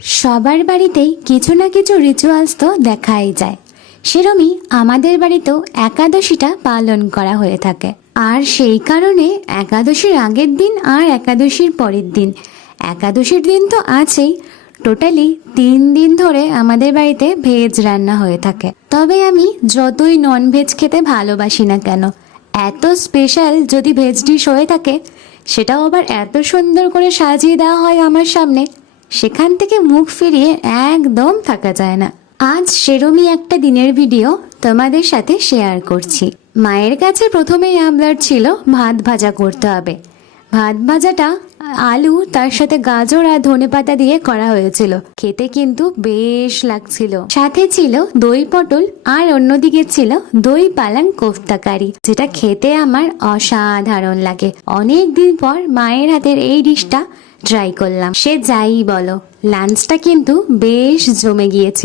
সবার বাড়িতেই কিছু না কিছু রিচুয়ালস তো দেখাই যায়। সেরমই আমাদের বাড়িতেও একাদশীটা পালন করা হয়ে থাকে। আর সেই কারণে একাদশীর আগের দিন আর একাদশীর পরের দিন, একাদশীর দিন তো আছেই, টোটালি 3 দিন ধরে আমাদের বাড়িতে ভেজ রান্না হয়ে থাকে। তবে আমি যতই ননভেজ খেতে ভালোবাসি না কেন, এত স্পেশাল যদি ভেজ ডিশ হয়ে থাকে, সেটাও আবার এত সুন্দর করে সাজিয়ে দেওয়া হয় আমার সামনে, সেখান থেকে মুখ ফিরিয়ে একদম থাকা যায় না। আজ সেরমই একটা দিনের ভিডিও তোমাদের সাথে শেয়ার করছি। মায়ের কাছে প্রথমেই আবদার ছিল ভাত ভাজা করতে হবে। ভাত ভাজাটা আলু তার সাথে গাজর আর ধনেপাতা দিয়ে করা হয়েছিল, খেতে কিন্তু বেশ লাগছিল। সাথে ছিল দই পটল আর অন্যদিকে ছিল দই পালাং কোফতা কারি, যেটা খেতে আমার অসাধারণ লাগে। অনেক দিন পর মায়ের হাতের এই ডিশটা ট্রাই করলাম। সে যাই বলো, লাঞ্চটা কিন্তু বেশ জমে গিয়েছে।